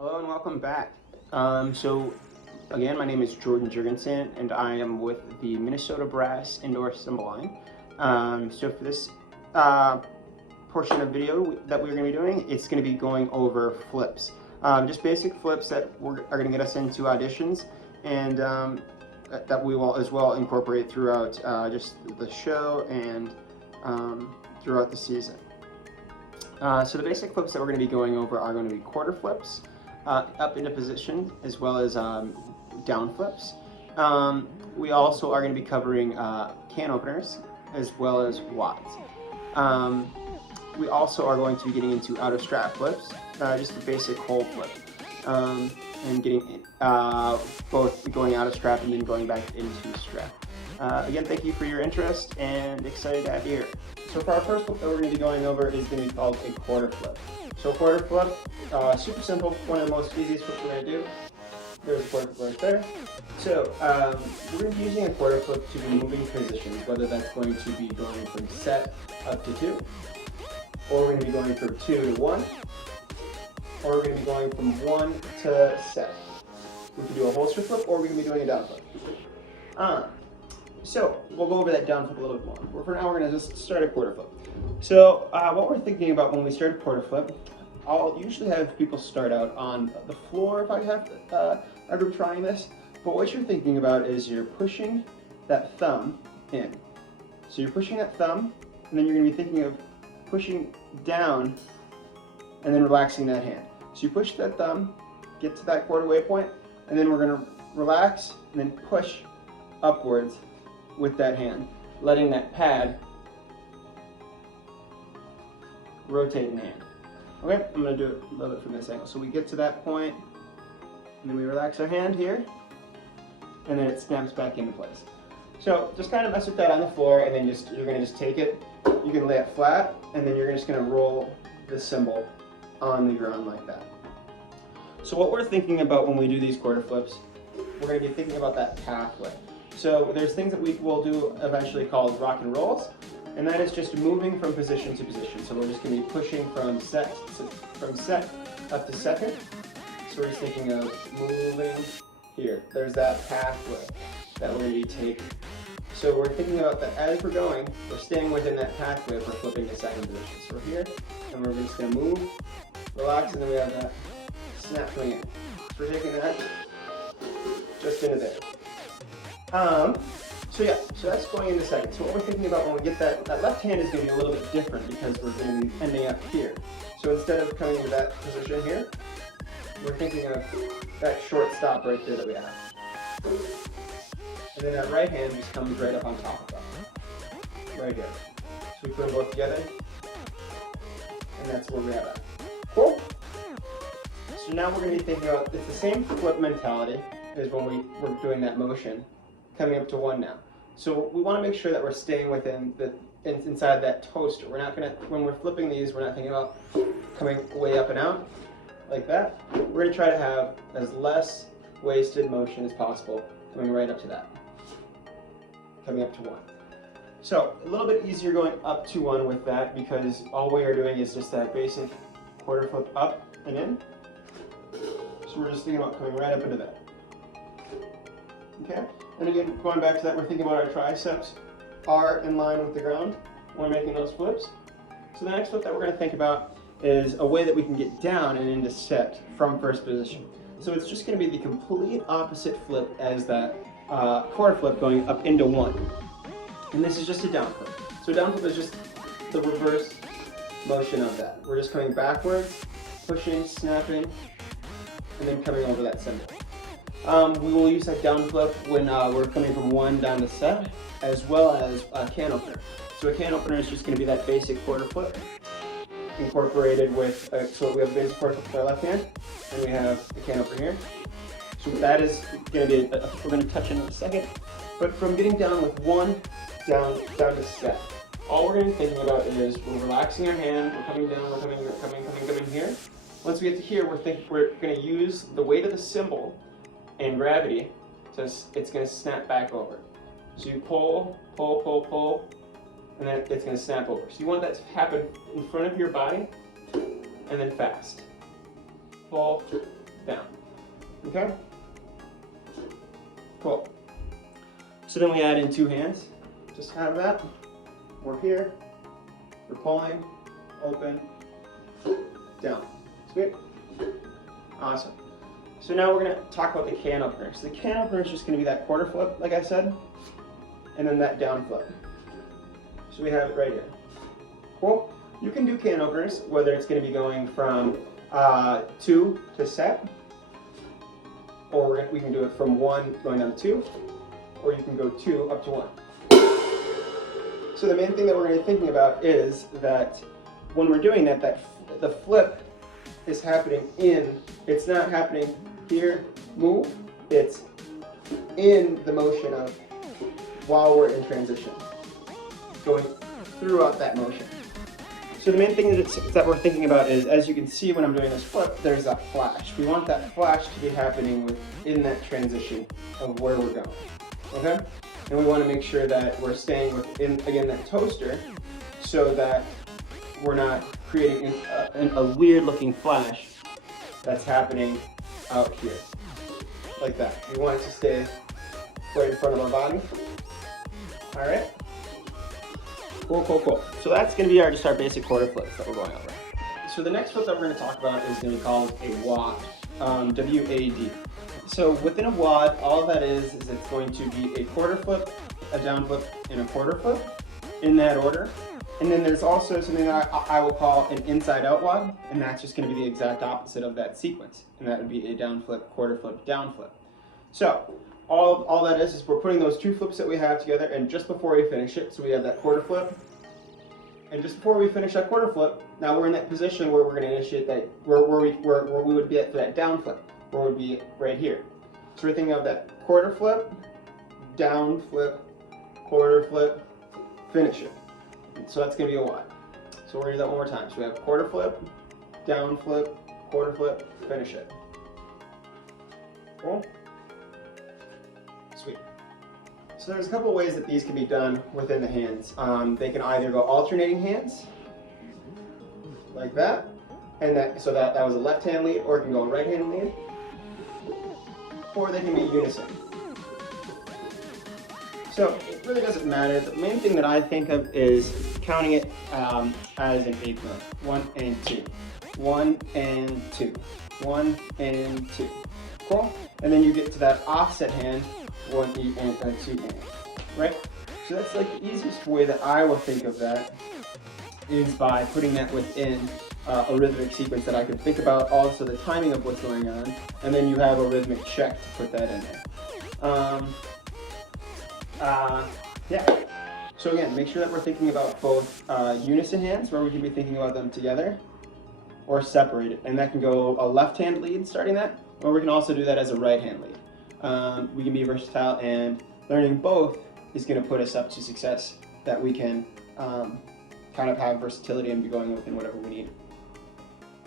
Hello and welcome back. Again, my name is Jergenson and I am with the Minnesota Brass Indoor Cymbal line. So for this portion of video that we're going to be doing, it's going to be going over flips. Just basic flips that are going to get us into auditions, and that we will as well incorporate throughout just the show and throughout the season. So the basic flips that we're going to be going over are going to be quarter flips, up into position, as well as down flips. We also are going to be covering can openers as well as wads. We also are going to be getting into out of strap flips, just a basic hole flip, and getting both going out of strap and then going back into strap. Again, thank you for your interest and excited to have you here. So for our first flip that we're going to be going over is going to be called a quarter flip. So quarter flip, super simple, one of the most easiest flips we're going to do. There's a quarter flip right there. So we're going to be using a quarter flip to be moving positions, whether that's going to be going from set up to 2, or we're going to be going from 2 to 1, or we're going to be going from 1 to set. We can do a holster flip, or we're going to be doing a down flip. So we'll go over that down flip a little bit more. For now, we're going to just start a quarter flip. So what we're thinking about when we start a quarter flip, I'll usually have people start out on the floor if I have a group trying this. But what you're thinking about is you're pushing that thumb in. So you're pushing that thumb, and then you're going to be thinking of pushing down and then relaxing that hand. So you push that thumb, get to that quarter waypoint, and then we're going to relax and then push upwards with that hand, letting that pad rotate in the hand. Okay, I'm going to do it a little bit from this angle. So we get to that point, and then we relax our hand here, and then it snaps back into place. So just kind of mess with that on the floor, and then you're going to just take it. You can lay it flat, and then you're just going to roll the cymbal on the ground like that. So what we're thinking about when we do these quarter flips, we're going to be thinking about that pathway. So there's things that we will do eventually called rock and rolls, and that is just moving from position to position. So we're just going to be pushing from set up to second. So we're just thinking of moving here. There's that pathway that we're going to be taking. So we're thinking about that as we're going, we're staying within that pathway if we're flipping to second position. So we're here, and we're just going to move, relax, and then we have that snap coming in. So we're taking that just into there. So that's going into second. So what we're thinking about when we get that left hand is going to be a little bit different because we're going to be ending up here. So instead of coming into that position here, we're thinking of that short stop right there that we have. And then that right hand just comes right up on top of that, right here. So we put them both together, and that's where we have that. Cool? So now we're going to be thinking about, it's the same flip mentality as when we're doing that motion, coming up to 1 now. So we want to make sure that we're staying within inside that toaster. We're not going to, when we're flipping these, we're not thinking about coming way up and out like that. We're going to try to have as less wasted motion as possible coming right up to that, coming up to 1. So a little bit easier going up to 1 with that because all we are doing is just that basic quarter flip up and in. So we're just thinking about coming right up into that. Okay, and again, going back to that, we're thinking about our triceps are in line with the ground when we're making those flips. So the next flip that we're going to think about is a way that we can get down and into set from first position. So it's just going to be the complete opposite flip as that quarter flip going up into 1. And this is just a down flip. So a down flip is just the reverse motion of that. We're just coming backwards, pushing, snapping, and then coming over that cymbal. We will use that down flip when we're coming from 1 down to set, as well as a can opener. So a can opener is just going to be that basic quarter flip incorporated with, so we have a basic quarter flip with our left hand, and we have a can opener here. So that is going to be, we're going to touch in a second, but from getting down with 1 down to set, all we're going to be thinking about is we're relaxing our hand, we're coming down, we're coming here. Once we get to here, we're going to use the weight of the cymbal and gravity, so it's going to snap back over. So you pull, and then it's going to snap over. So you want that to happen in front of your body, and then fast. Pull, down. Okay? Cool. So then we add in 2 hands. Just have that. We're here. We're pulling, open, down. Sweet. Awesome. So now we're going to talk about the can opener. So the can opener is just going to be that quarter flip, like I said, and then that down flip. So we have it right here. Cool. You can do can openers, whether it's going to be going from 2 to set, or we can do it from 1 going down to 2, or you can go 2 up to 1. So the main thing that we're going to be thinking about is that when we're doing that, the flip is happening in, it's not happening here, move, it's in the motion of while we're in transition, going throughout that motion. So the main thing that we're thinking about is, as you can see when I'm doing this flip, there's that flash. We want that flash to be happening within that transition of where we're going, okay? And we want to make sure that we're staying within, again, that toaster, so that we're not creating a weird looking flash that's happening out here, like that. We want it to stay right in front of our body. All right? Cool, cool, cool. So that's going to be just our basic quarter flips that we're going over. So the next flip that we're going to talk about is going to be called a WAD, W-A-D. So within a WAD, all that is it's going to be a quarter flip, a down flip, and a quarter flip in that order. And then there's also something that I will call an inside out WAD, and that's just going to be the exact opposite of that sequence. And that would be a down flip, quarter flip, down flip. So all that is we're putting those 2 flips that we have together, and just before we finish it, so we have that quarter flip. And just before we finish that quarter flip, now we're in that position where we're going to initiate that, where we would be at for that down flip, where we would be right here. So we're thinking of that quarter flip, down flip, quarter flip, finish it. So that's going to be a WAD. So we're going to do that one more time. So we have quarter flip, down flip, quarter flip, finish it. Cool? Sweet. So there's a couple ways that these can be done within the hands. They can either go alternating hands, like that, and so that was a left hand lead, or it can go a right hand lead, or they can be unison. So it really doesn't matter. The main thing that I think of is counting it as an 8 note. 1 and 2. 1 and 2. 1 and 2. Cool? And then you get to that offset hand, 1 E and 2 and. Right? So that's like the easiest way that I will think of that is by putting that within a rhythmic sequence that I can think about, also the timing of what's going on, and then you have a rhythmic check to put that in there. Yeah. So again, make sure that we're thinking about both unison hands, where we can be thinking about them together, or separated. And that can go a left-hand lead starting that, or we can also do that as a right-hand lead. We can be versatile, and learning both is going to put us up to success, that we can kind of have versatility and be going within whatever we need.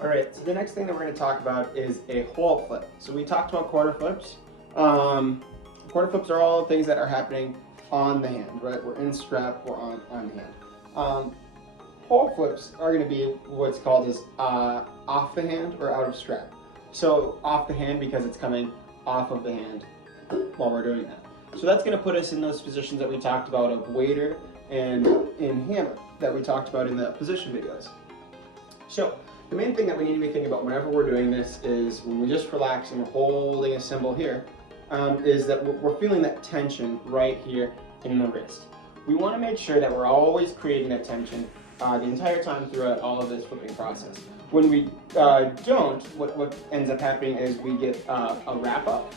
All right, so the next thing that we're going to talk about is a whole flip. So we talked about quarter flips. Quarter flips are all things that are happening on the hand, right? We're in strap, we're on hand. Whole flips are going to be what's called as off the hand or out of strap. So off the hand because it's coming off of the hand while we're doing that. So that's going to put us in those positions that we talked about of waiter and in hammer that we talked about in the position videos. So the main thing that we need to be thinking about whenever we're doing this is when we just relax and we're holding a cymbal here, is that we're feeling that tension right here in the wrist. We want to make sure that we're always creating that tension the entire time throughout all of this flipping process. When we don't, what ends up happening is we get a wrap up,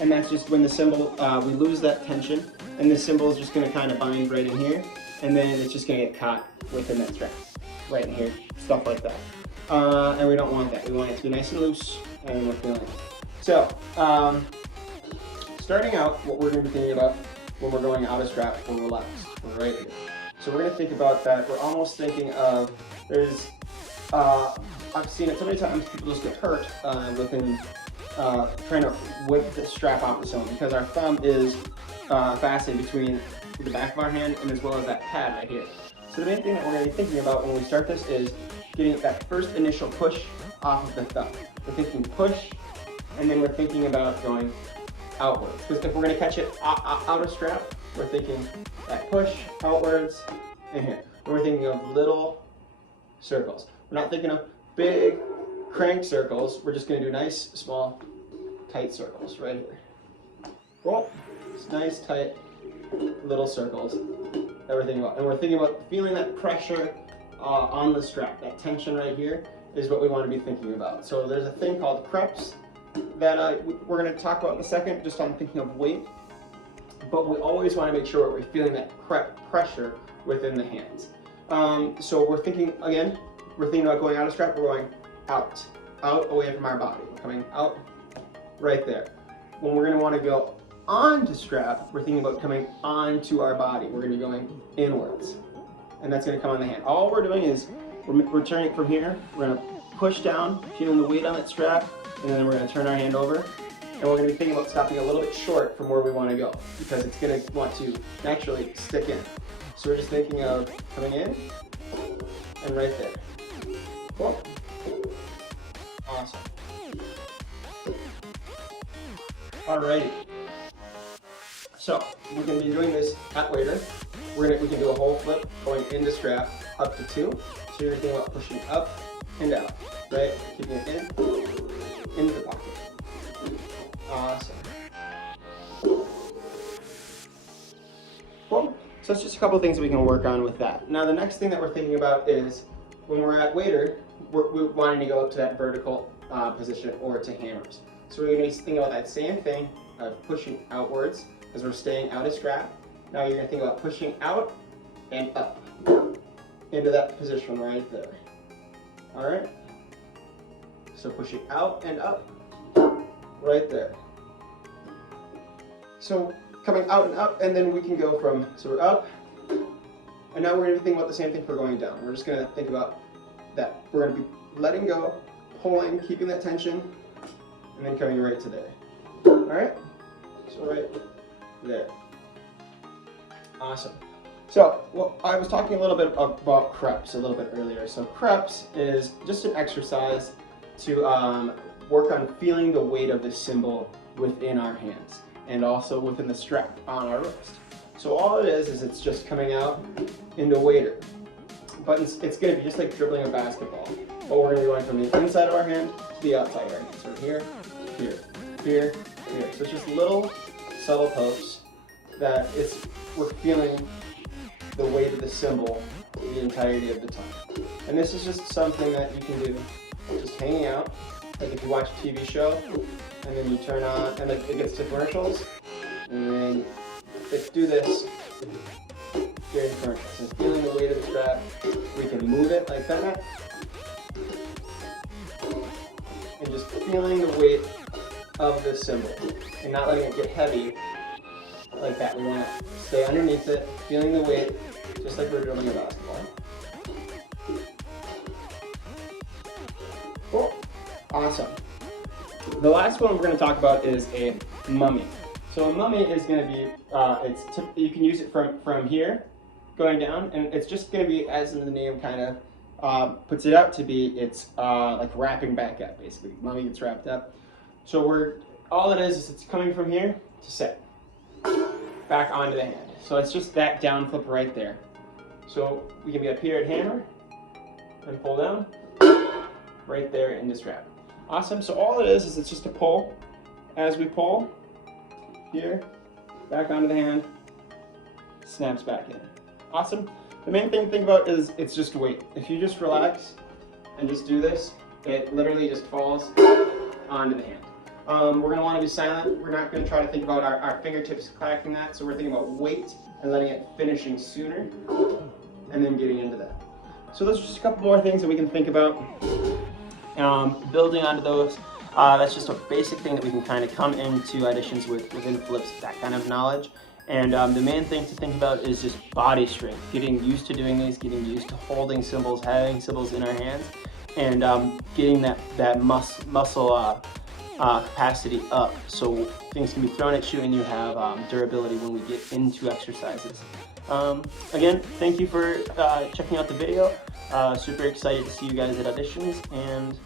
and that's just when the cymbal, we lose that tension, and the cymbal is just going to kind of bind right in here, and then it's just going to get caught within that strap, right in here, stuff like that. And we don't want that. We want it to be nice and loose, and we're feeling it. So, starting out, what we're going to be thinking about when we're going out of strap, we're relaxed, we're right here. So we're going to think about that. We're almost thinking of, I've seen it so many times, people just get hurt within trying to whip the strap off the cymbal, because our thumb is fastened between the back of our hand and as well as that pad right here. So the main thing that we're going to be thinking about when we start this is getting that first initial push off of the thumb. We're thinking push, and then we're thinking about going outwards. Because if we're going to catch it out of strap, we're thinking that push outwards and here. And we're thinking of little circles. We're not thinking of big crank circles. We're just going to do nice, small, tight circles right here. Cool. It's nice, tight, little circles that we're thinking about. And we're thinking about feeling that pressure on the strap. That tension right here is what we want to be thinking about. So there's a thing called creps that we're going to talk about in a second, just on thinking of weight. But we always want to make sure we're feeling that pressure within the hands. So we're thinking, again, we're thinking about going out of strap, we're going out away from our body. We're coming out right there. When we're going to want to go onto strap, we're thinking about coming onto our body. We're going to be going inwards, and that's going to come on the hand. All we're doing is we're turning from here. We're going to push down, feeling the weight on that strap, and then we're going to turn our hand over, and we're going to be thinking about stopping a little bit short from where we want to go, because it's going to want to naturally stick in. So we're just thinking of coming in and right there. Cool. Awesome. Alrighty. So we're going to be doing this at waiter. We can do a whole flip going into strap up to 2. So you're thinking about pushing up and out, right? Keeping it into the pocket. Awesome. Cool. So it's just a couple of things that we can work on with that. Now the next thing that we're thinking about is when we're at waiter, we're wanting to go up to that vertical position or to hammers. So we're going to be thinking about that same thing of pushing outwards as we're staying out of strap. Now you're going to think about pushing out and up into that position right there. All right. So pushing out and up right there. So coming out and up, and then we can go from, so we're up, and now we're going to be thinking about the same thing for going down. We're just going to think about that. We're going to be letting go, pulling, keeping that tension, and then coming right to there. All right? So right there. Awesome. So, well, I was talking a little bit about creps a little bit earlier. So creps is just an exercise to work on feeling the weight of the cymbal within our hands and also within the strap on our wrist. So all it is it's just coming out into waiter. But it's going to be just like dribbling a basketball. But we're going to be going from the inside of our hand to the outside of our hand. So here, here, here, here. So it's just little subtle pokes that we're feeling the weight of the cymbal the entirety of the time. And this is just something that you can do just hanging out. Like if you watch a TV show and then you turn on and it gets to commercials and then let's do this during commercials. And feeling the weight of the strap, we can move it like that and just feeling the weight of the cymbal and not letting it get heavy like that. We want to stay underneath it, feeling the weight, just like we're dribbling a basketball. Cool. Awesome. The last one we're going to talk about is a mummy. So a mummy is going to be, you can use it from here, going down, and it's just going to be, as in the name kind of puts it out to be, it's like wrapping back up, basically. Mummy gets wrapped up. So all it is it's coming from here to set back onto the hand. So it's just that down flip right there. So we can be up here at hammer and pull down right there in the strap. Awesome. So all it is it's just a pull. As we pull here, back onto the hand, snaps back in. Awesome. The main thing to think about is it's just weight. If you just relax and just do this, it literally just falls onto the hand. We're going to want to be silent. We're not going to try to think about our fingertips clacking that. So we're thinking about weight and letting it finishing sooner and then getting into that. So those are just a couple more things that we can think about. Building onto those, that's just a basic thing that we can kind of come into auditions within flips, that kind of knowledge. And the main thing to think about is just body strength, getting used to doing these, getting used to holding cymbals, having cymbals in our hands, and getting that muscle capacity up so things can be thrown at you and you have durability when we get into exercises. Again, thank you for checking out the video. Super excited to see you guys at auditions, and